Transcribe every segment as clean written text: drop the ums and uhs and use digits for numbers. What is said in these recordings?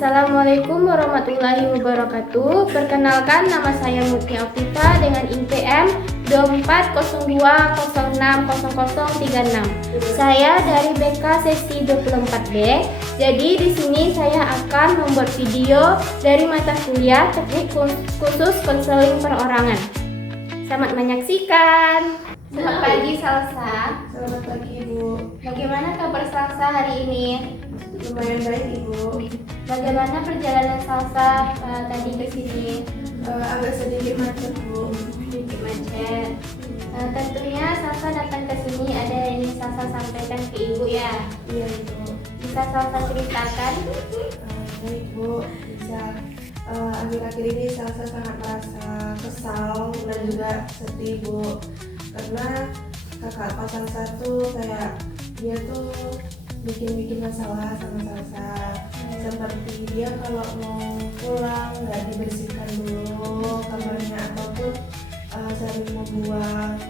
Assalamualaikum warahmatullahi wabarakatuh. Perkenalkan, nama saya Mutia Optifa dengan IPM 2402060036. Saya dari BK sesi 24B. Jadi di sini saya akan membuat video dari mata kuliah teknik khusus konseling perorangan. Selamat menyaksikan. Selamat pagi Salsa. Selamat pagi Ibu. Bagaimana kabar Salsa hari ini? Lumayan baik Ibu. Bagaimana perjalanan Salsa tadi ke sini? Agak sedikit macet Bu. Sedikit macet. Tentunya Salsa datang ke sini ada yang ingin Salsa sampaikan ke Ibu ya. Iya Ibu. Bisa Salsa ceritakan? Baik Bu, bisa. Akhir-akhir ini saya sangat merasa kesal dan juga sedih Bu, karena kakak pasang satu kayak dia tuh bikin masalah sama Salsa. Seperti dia kalau mau pulang nggak dibersihkan dulu kamarnya, ataupun sering membuang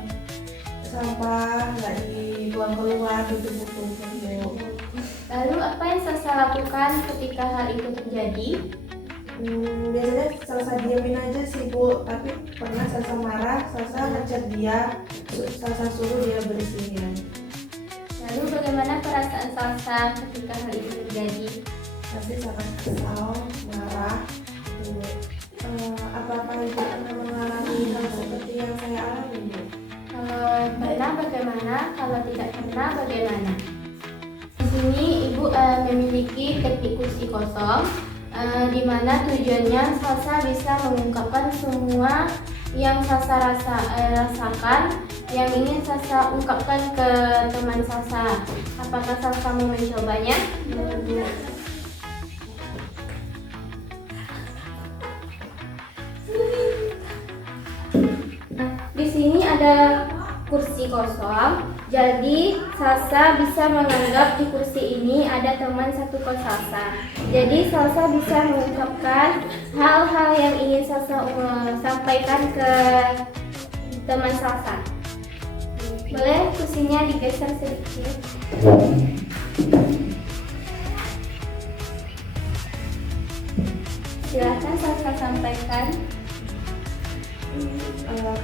sampah nggak dibuang keluar, tutup-tutup Bu. Lalu apa yang Salsa lakukan ketika hal itu terjadi? Biasanya Salsa diamin aja sih Bu, tapi pernah Salsa marah, Salsa ngechat dia, Salsa suruh dia bersihin. Lalu bagaimana perasaan Salsa ketika hal itu terjadi? Pasti sangat kesal, marah Bu. Apakah Ibu pernah mengalami hal seperti yang saya alami Bu? Kalau pernah bagaimana? Kalau tidak pernah bagaimana? Di sini Ibu memiliki teknik kursi kosong, di mana tujuannya Salsa bisa mengungkapkan semua yang Salsa rasakan, yang ingin Salsa ungkapkan ke teman Salsa. Apakah Salsa mau mencobanya? Di sini ada kursi kosong, jadi Salsa bisa menganggap di kursi ini ada teman satu kos Salsa. Jadi Salsa bisa mengungkapkan hal-hal yang ingin Salsa sampaikan ke teman Salsa. Boleh kursinya digeser sedikit. Silakan Salsa sampaikan.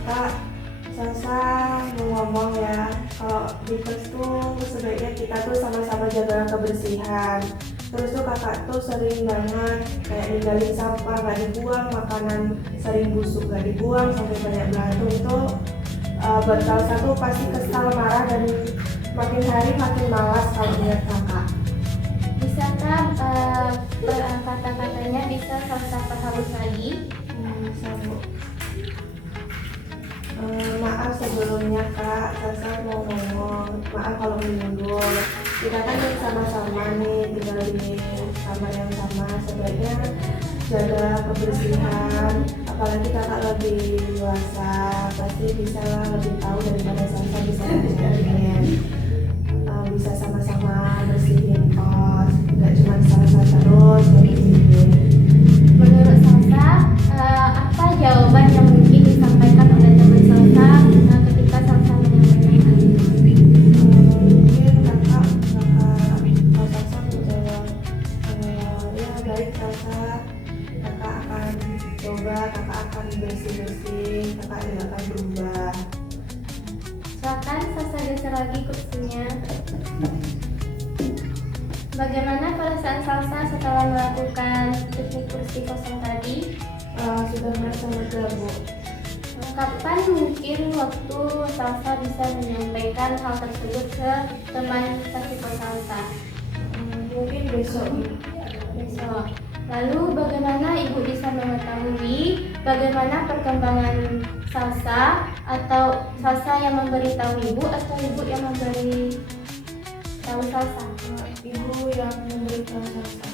Kak, Salsa mau ngomong ya, kalau di kos tuh sebaiknya kita tuh sama-sama jaga kebersihan. Terus tuh kakak tuh sering banget kayak ninggalin sampah nggak dibuang, makanan sering busuk nggak dibuang, sampai banyak belatung. Itu buat Salsa tuh pasti kesal, marah, dan makin hari makin malas kalau lihat kakak. Bisakah kata-katanya bisa Salsa perhalus lagi? Bisa Bu. Maaf sebelumnya Kak, Salsa mau ngomong, maaf kalau menyinggung. Kita kan sama-sama nih tinggal di kamar yang sama, sebaiknya jaga kebersihan. Apalagi kakak lebih dewasa, pasti bisa lah lebih tahu daripada Salsa bisa bersihin. Bisa sama-sama bersihin kos, nggak cuma Salsa terus yang bersihin. Menurut Salsa, apa jawaban yang mungkin disampaikan oleh teman Salsa ketika Salsa menyampaikan hal ini? Mungkin kakak Salsa menjawab, ya baik Salsa, kakak akan coba, kakak akan bersih-bersih, kakak tidak akan berubah. Silakan Salsa geser lagi kursinya. Bagaimana perasaan Salsa setelah melakukan teknik kursi kosong tadi? Sudah merasa lega Bu. Kapan mungkin waktu Salsa bisa menyampaikan hal tersebut ke teman satu Salsa? Mungkin besok Bu. Besok. Lalu bagaimana Ibu bisa mengetahui bagaimana perkembangan Salsa, atau Salsa yang memberitahu Ibu atau Ibu yang memberi tahu Salsa? Ibu yang memberitahu Salsa.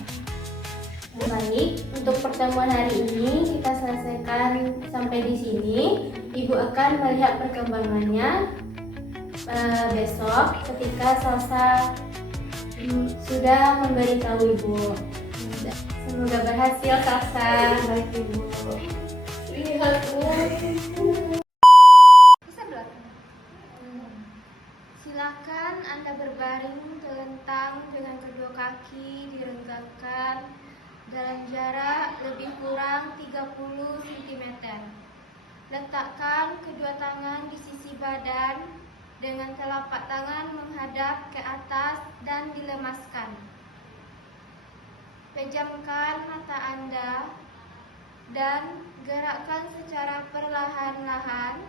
Baik, untuk pertemuan hari ini kita selesaikan sampai di sini. Ibu akan melihat perkembangannya besok ketika Salsa sudah memberitahu Ibu. Semoga berhasil Salsa. Baik Ibu. Lihat Silakan Anda berbaring telentang dengan kedua kaki diregangkan dalam Letakkan kedua tangan di sisi badan dengan telapak tangan menghadap ke atas dan dilemaskan. Pejamkan mata Anda dan gerakkan secara perlahan-lahan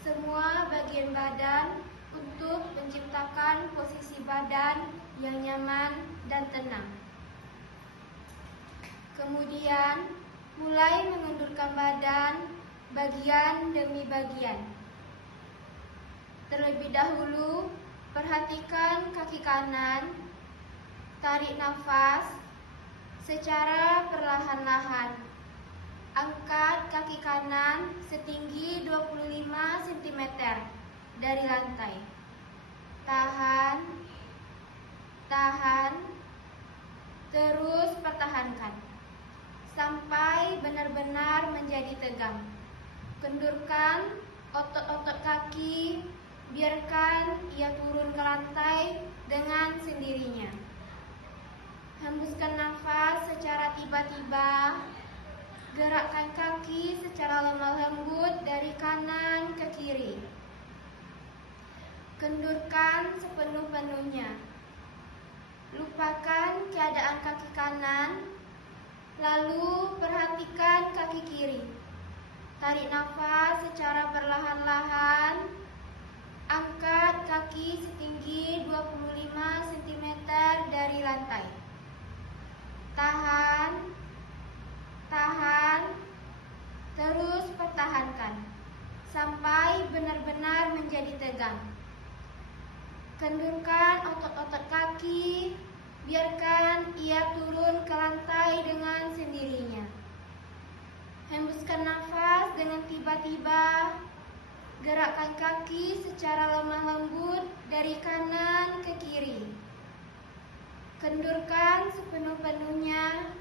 semua bagian badan untuk menciptakan posisi badan yang nyaman dan tenang. Kemudian, mulai mengendurkan badan bagian demi bagian. Terlebih dahulu, perhatikan kaki kanan, tarik nafas secara perlahan-lahan. Angkat kaki kanan setinggi 25 cm dari lantai. Tahan, tahan, terus pertahankan sampai benar-benar menjadi tegang. Kendurkan otot-otot kaki, biarkan ia turun ke lantai dengan sendirinya. Hembuskan nafas secara tiba-tiba. Gerakkan kaki secara lemah lembut dari kanan ke kiri. Kendurkan sepenuh-penuhnya. Lupakan keadaan kaki kanan, lalu perhatikan kaki kiri. Tarik nafas secara perlahan-lahan. Angkat kaki setinggi 25 cm dari lantai. Tahan, tahan, terus pertahankan sampai benar-benar menjadi tegang. Kendurkan otot-otot kaki, biarkan ia turun ke lantai dengan sendirinya. Hembuskan nafas dengan tiba-tiba. Gerakkan kaki secara lemah lembut dari kanan ke kiri. Kendurkan sepenuh-penuhnya.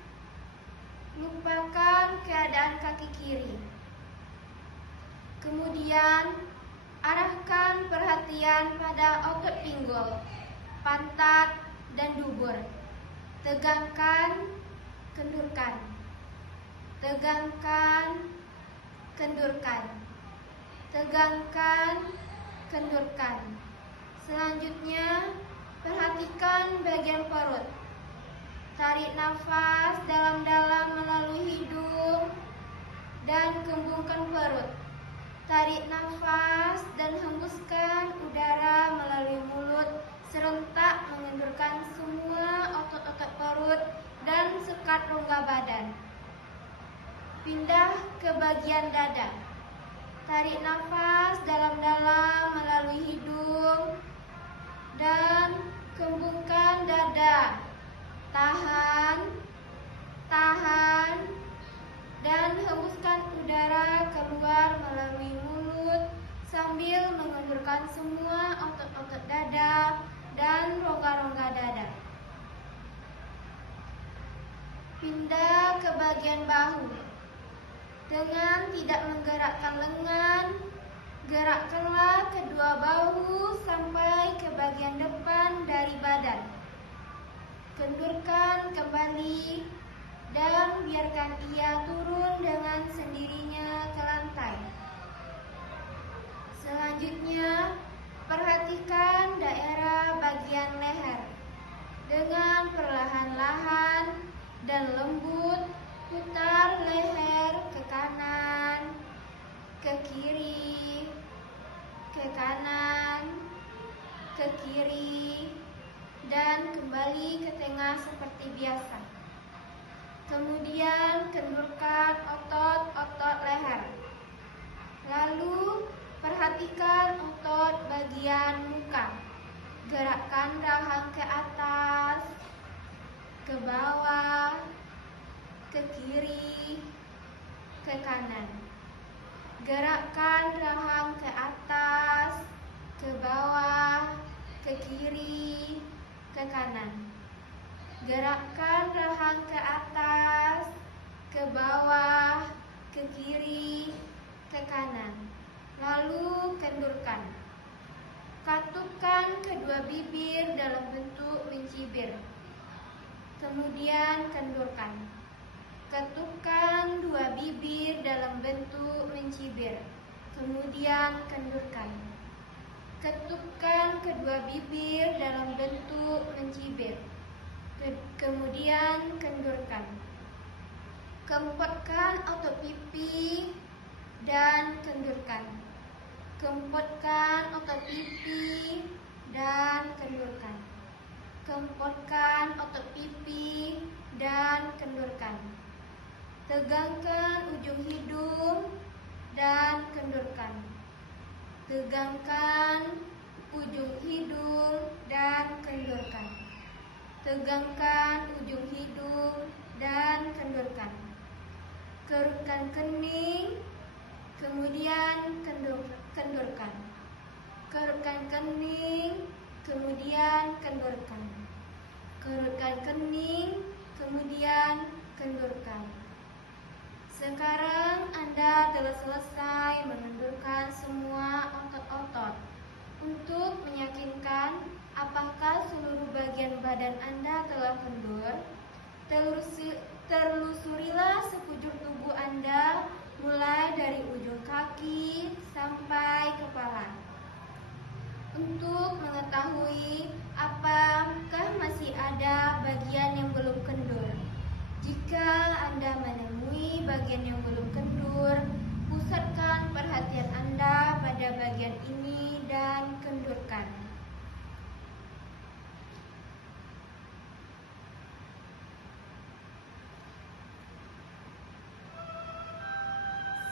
Lupakan keadaan kaki kiri. Kemudian, arahkan perhatian pada otot pinggul, pantat, dan dubur. Tegangkan, kendurkan. Tegangkan, kendurkan. Tegangkan, kendurkan. Selanjutnya, perhatikan bagian perut. Tarik nafas dalam-dalam melalui hidung dan kembungkan perut. Tarik nafas dan hembuskan udara melalui mulut, serentak mengendurkan semua otot-otot perut dan sekat rongga badan. Pindah ke bagian dada. Tarik nafas dalam-dalam melalui hidung dan kembungkan dada. Tahan, tahan, dan hembuskan udara keluar melalui mulut sambil mengendurkan semua otot-otot dada dan rongga-rongga dada. Pindah ke bagian bahu. Dengan tidak menggerakkan lengan, gerakkanlah kedua bahu sampai ke bagian depan dari badan. Kendurkan kembali dan biarkan ia turun dengan sendirinya ke lantai. Selanjutnya, perhatikan daerah bagian leher. Dengan perlahan-lahan dan lembut, putar leher ke kanan, ke kiri, ke kanan, ke kiri, dan kembali ke tengah seperti biasa. Kemudian kendurkan otot-otot leher. Lalu perhatikan otot bagian muka. Gerakkan rahang ke atas, ke bawah, ke kiri, ke kanan. Gerakkan rahang ke atas, ke bawah, ke kiri, ke kanan. Gerakkan rahang ke atas, ke bawah, ke kiri, ke kanan. Lalu kendurkan. Katupkan kedua bibir dalam bentuk mencibir. Kemudian kendurkan. Ketukkan dua bibir dalam bentuk mencibir. kemudian kendurkan. Ketupkan kedua bibir dalam bentuk mencibir, kemudian kendurkan. Kempotkan otot pipi dan kendurkan. Kempotkan otot pipi dan kendurkan. Kempotkan otot pipi dan kendurkan. Tegangkan ujung hidung dan kendurkan. Tegangkan ujung hidung dan kendurkan. Tegangkan ujung hidung dan kendurkan. Kerutkan kening, kemudian kendurkan. Kerutkan kening, kemudian kendurkan. Kerutkan kening, kemudian kendurkan. Sekarang Anda telah selesai mengendurkan semua otot-otot. Untuk meyakinkan apakah seluruh bagian badan Anda telah kendur, telusurilah sekujur tubuh Anda mulai dari ujung kaki sampai kepala. Untuk mengetahui apakah masih ada bagian yang belum kendur. Jika Anda menemui bagian yang belum kendur, pusatkan perhatian Anda pada bagian ini dan kendurkan.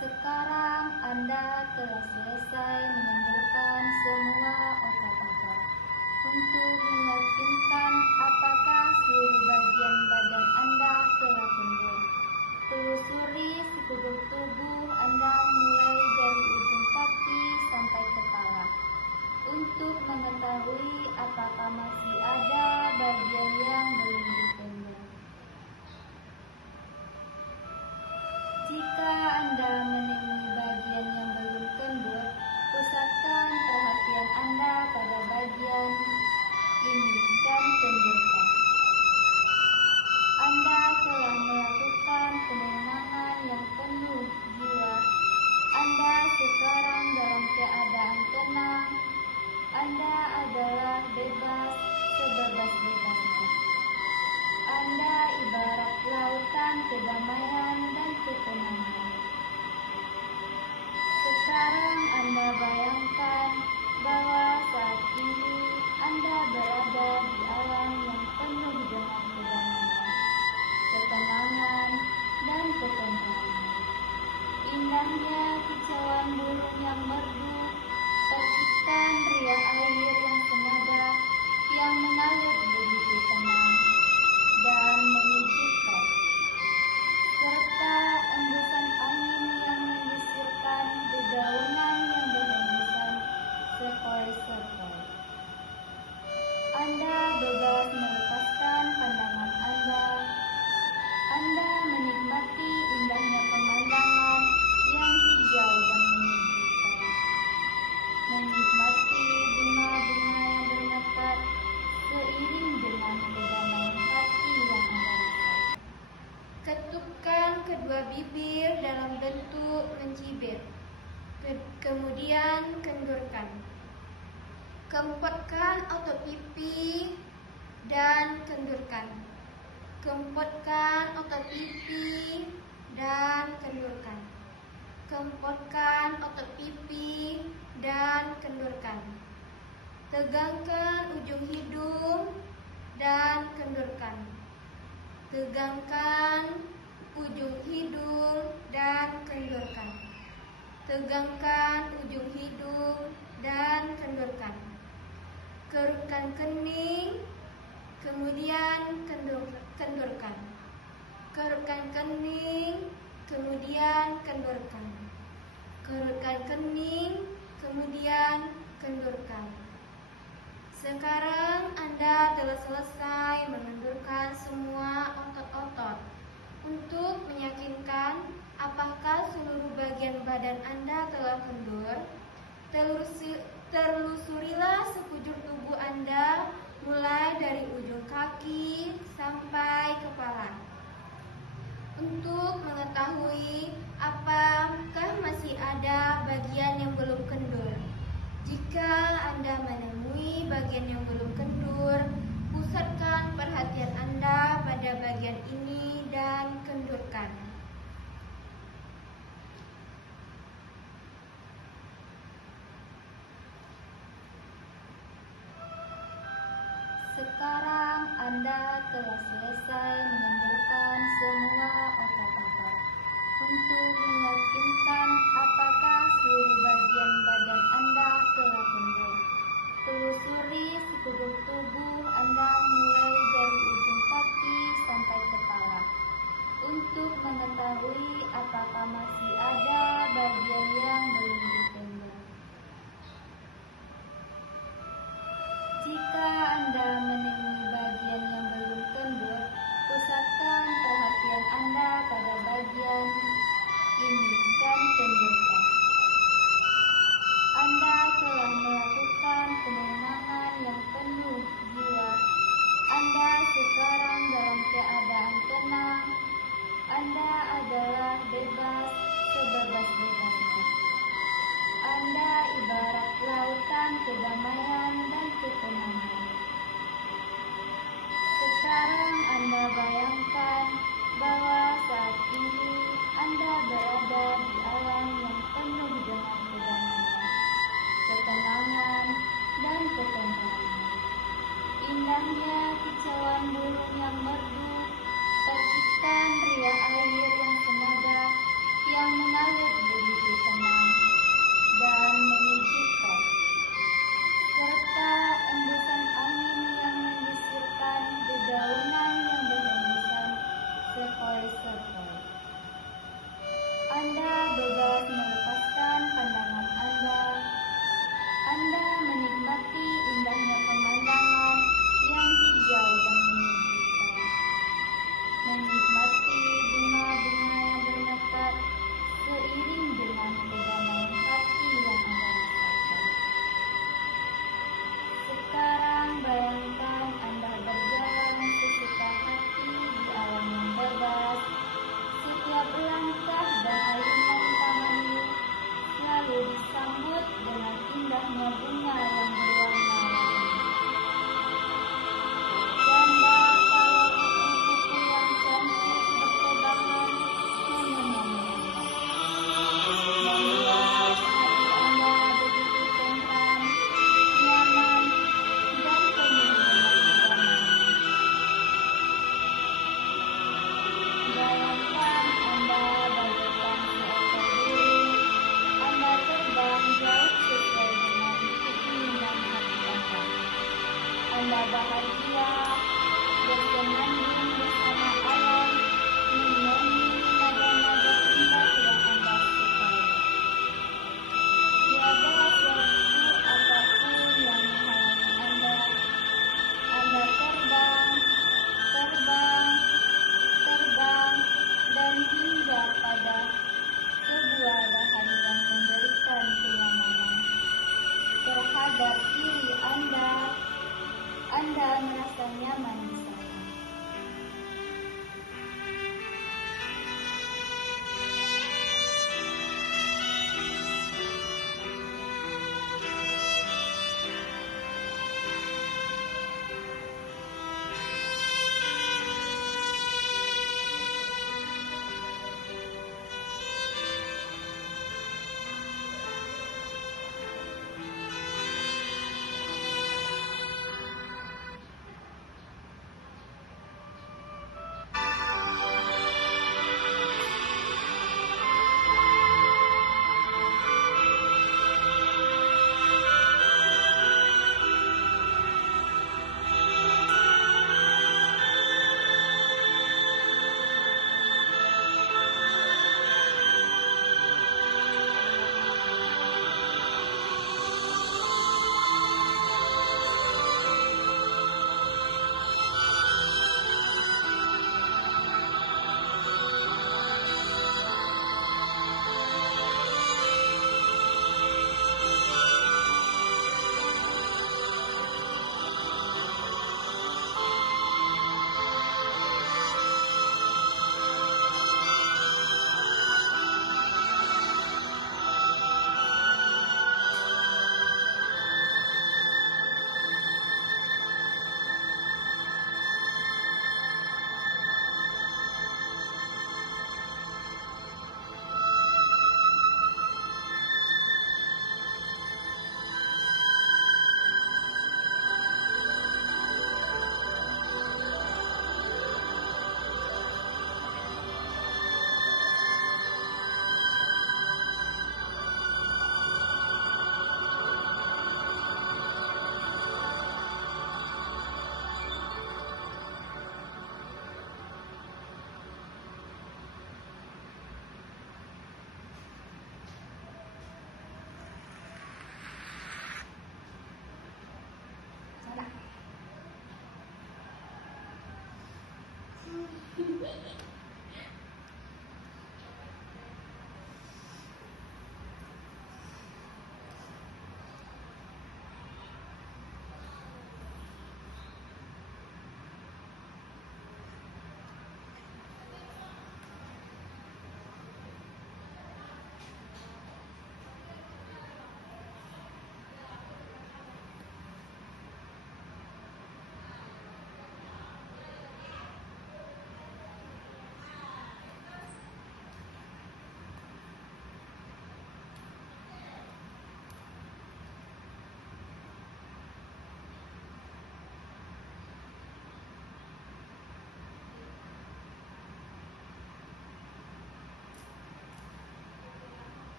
Sekarang Anda telah selesai mengendurkan semua otot-otot. Untuk meyakinkan apakah seluruh bagian badan Anda telah kendur, telusuri sekujur tubuh Anda mulai dari ujung kaki sampai kepala. Untuk mengetahui apakah masih ada bagian yang belum dikendur. Jika Anda menemui bagian yang belum kendur, pusatkan perhatian Anda pada bagian ini dan kendurkan. Anda telah melakukan penenangan yang penuh jiwa. Anda sekarang dalam keadaan tenang. Anda adalah bebas sebebas-bebasnya. Anda ibarat lautan kedamaian dan ketenangan. Sekarang Anda bayangkan bahwa saat ini Anda berada di alam yang penuh dengan kedamaian, ketenangan, dan ketenangan. Indahnya kicauan burung yang merdu, percikan riang air yang senada, yang mengalir begitu tenang dan menyejukkan, serta embusan angin yang menggisirkan dedaunan yang berhembusan sepoi-sepoi. Anda bebas melepaskan pandangan Anda. Anda menikmati indahnya pemandangan yang hijau dan menyejukkan. Menikmati bunga-bunga yang bermekar seiring dengan kedamaian hati yang Anda rasakan. Ketupkan kedua bibir dalam bentuk mencibir, kemudian kendurkan. Kempotkan otot pipi dan kendurkan. Kempotkan otot pipi dan kendurkan. Kempotkan otot pipi dan kendurkan. Tegangkan ujung hidung dan kendurkan. Tegangkan ujung hidung dan kendurkan. Tegangkan ujung hidung dan kendurkan. Kerutkan kening, kemudian kendurkan. Kerutkan kening, kemudian kendurkan. Kerutkan kening, kemudian kendurkan. Sekarang Anda telah selesai mengendurkan semua otot-otot. Untuk meyakinkan apakah seluruh bagian badan Anda telah kendur, telusurilah sekujur tubuh Anda mulai dari ujung kaki sampai kepala. Untuk mengetahui Apakah masih ada bagian yang belum kendur? Jika Anda menemui bagian yang belum kendur, pusatkan perhatian Anda pada bagian ini dan kendurkan. Sekarang Anda telah selesai mengendurkan semua otot-otot. Untuk meyakinkan apakah seluruh bagian badan Anda telah kendur, telusuri sekujur tubuh Anda mulai dari ujung kaki sampai kepala untuk mengetahui apakah masih ada bagian yang belum dikendur. Jika Anda menemui bagian yang belum kendur, pusatkan perhatian Anda pada bagian ini dan kendurkan. Anda telah melakukan penenangan yang penuh jiwa. Anda sekarang dalam keadaan tenang. Anda adalah bebas sebebas-bebasnya. Anda ibarat lautan kedamaian dan ketenangan. Sekarang Anda bayangkan bahwa saat ini Anda berada di alam yang penuh dengan kedamaian, ketenangan, dan ketenangan. Indahnya kicauan burung yang merdu, percikan riak air yang senada yang mengalir begitu tenang dan menyejukkan, serta embusan angin yang menggeserkan dedaunan yang berhembusan sepoi-sepoi. Anda bebas melepaskan pandangan Anda. Anda menikmati indahnya pemandangan yang hijau dan menyejukkan. Menikmati bunga-bunga yang bermekar seiring dengan kedamaian hati yang Anda rasakan. Sekarang bayangkan Anda berjalan sesuka hati di alam yang bebas. Setiap langkah dan ayunan tanganmu selalu disambut dengan indahnya bunga yang berwarna-warni. Janda kalau kupu-kupu yang cantik bertebangan membuat hati Anda begitu tenang, nyaman, dan penuh dengan kedamaian. Bayangkan Anda bagaikan seekor burung. Anda terbang jauh sesuai dengan keinginan hati Anda. Anda bahagia bersenandung bersama alam, menyanyi nada-nada indah yang Anda sukai. Tiada suatu apapun yang menghalangi Anda. Anda terbang, terbang, terbang, dan hingga pada sebuah dahan yang memberikan kenyamanan terhadap diri Anda. Anda merasa nyaman di sana.